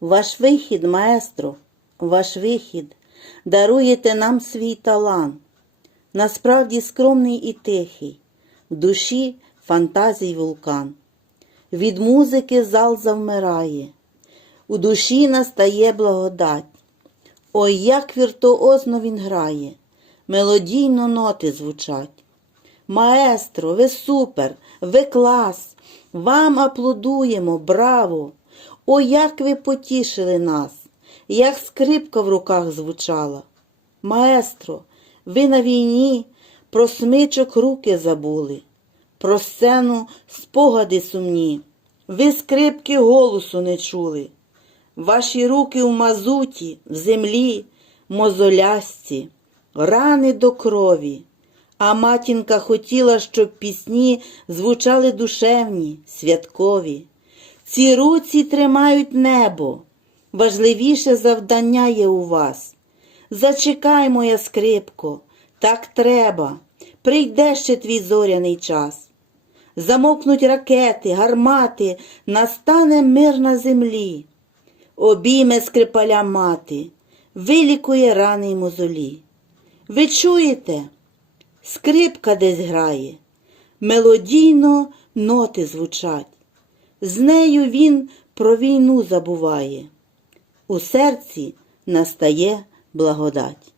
Ваш вихід, маестро, ваш вихід, даруєте нам свій талант. Насправді скромний і тихий, в душі фантазій вулкан. Від музики зал завмирає, у душі настає благодать. Ой, як віртуозно він грає, мелодійно ноти звучать. Маестро, ви супер, ви клас, вам аплодуємо, браво! О, як ви потішили нас, як скрипка в руках звучала. Маестро, ви на війні про смичок руки забули, про сцену спогади сумні, ви скрипки голосу не чули. Ваші руки в мазуті, в землі, мозолясці, рани до крові. А матінка хотіла, щоб пісні звучали душевні, святкові. Ці руці тримають небо. Важливіше завдання є у вас. Зачекай, моя скрипко, так треба. Прийде ще твій зоряний час. Замокнуть ракети, гармати, настане мир на землі. Обійме скрипаля мати, вилікує рани й мозолі. Ви чуєте? Скрипка десь грає, мелодійно ноти звучать. З нею він про війну забуває. У серці настає благодать.